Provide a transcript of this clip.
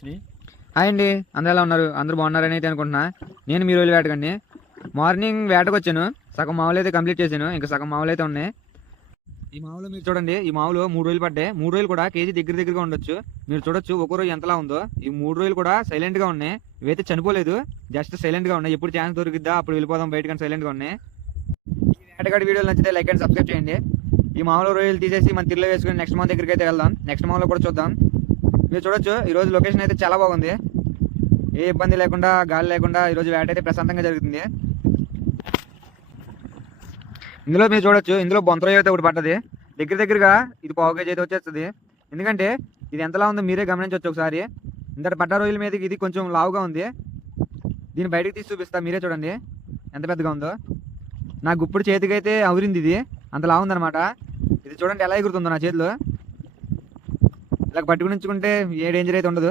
Hi అండి, అందరూ ఎలా ఉన్నారు? అందరూ బాగున్నారని అయితే అనుకుంటున్నా. నేను మీ రోజులు వేటకండి. మార్నింగ్ వేటకు వచ్చాను. సగం మావులు అయితే కంప్లీట్ చేశాను, ఇంకా సగం మావులు అయితే ఉన్నాయి. ఈ మావులు మీరు చూడండి, ఈ మావులు 3 రోజులు పడ్డాయి. 3 రోజులు కూడా కేజీ దగ్గరగా ఉండొచ్చు. మీరు చూడొచ్చు ఒక్కో రోజు ఎంతలా ఉందో. ఈ 3 రోజులు కూడా సైలెంట్ గా ఉన్నాయి. ఇవైతే చనిపోలేదు, జస్ట్ సైలెంట్ గా ఉన్నాయి. ఎప్పుడు ఛాన్స్ దొరికిద్దా అప్పుడు వెళ్ళిపోదాం బయటకని సైలెంట్ గా ఉన్నాయి. ఈ వేటగాడి వీడియోలు నచ్చితే లైక్ అండ్ సబ్స్క్రైబ్ చేయండి. ఈ మామూలు రోజులు తీసేసి మన తిరిలో వేసుకుని నెక్స్ట్ మంత్ దగ్గరికి అయితే వెళ్దాం. నెక్స్ట్ మామూలు కూడా చూద్దాం. మీరు చూడొచ్చు, ఈ రోజు లొకేషన్ అయితే చాలా బాగుంది. ఏ ఇబ్బంది లేకుండా, గాలి లేకుండా ఈ రోజు వేట అయితే ప్రశాంతంగా జరుగుతుంది. ఇందులో మీరు చూడొచ్చు, ఇందులో బొంతరొయ్య అయితే ఒకటి పడ్డది. దగ్గరగా ఇది 1/4 కేజీ అయితే వచ్చేస్తుంది. ఎందుకంటే ఇది ఎంతలా ఉందో మీరే గమనించవచ్చు ఒకసారి. ఇంతటి పడ్డ రొయ్యల మీద ఇది కొంచెం లావుగా ఉంది. దీన్ని బయటకు తీసి చూపిస్తా, మీరే చూడండి ఎంత పెద్దగా ఉందో. నా గుప్పుడు చేతికి అయితే అవురింది, ఇది అంత లావు ఉందన్నమాట. ఇది చూడండి ఎలా ఎగురుతుందో నా చేతిలో. ఇలా పట్టుకుని ఉంచుకుంటే ఏ డేంజర్ అయితే ఉండదు.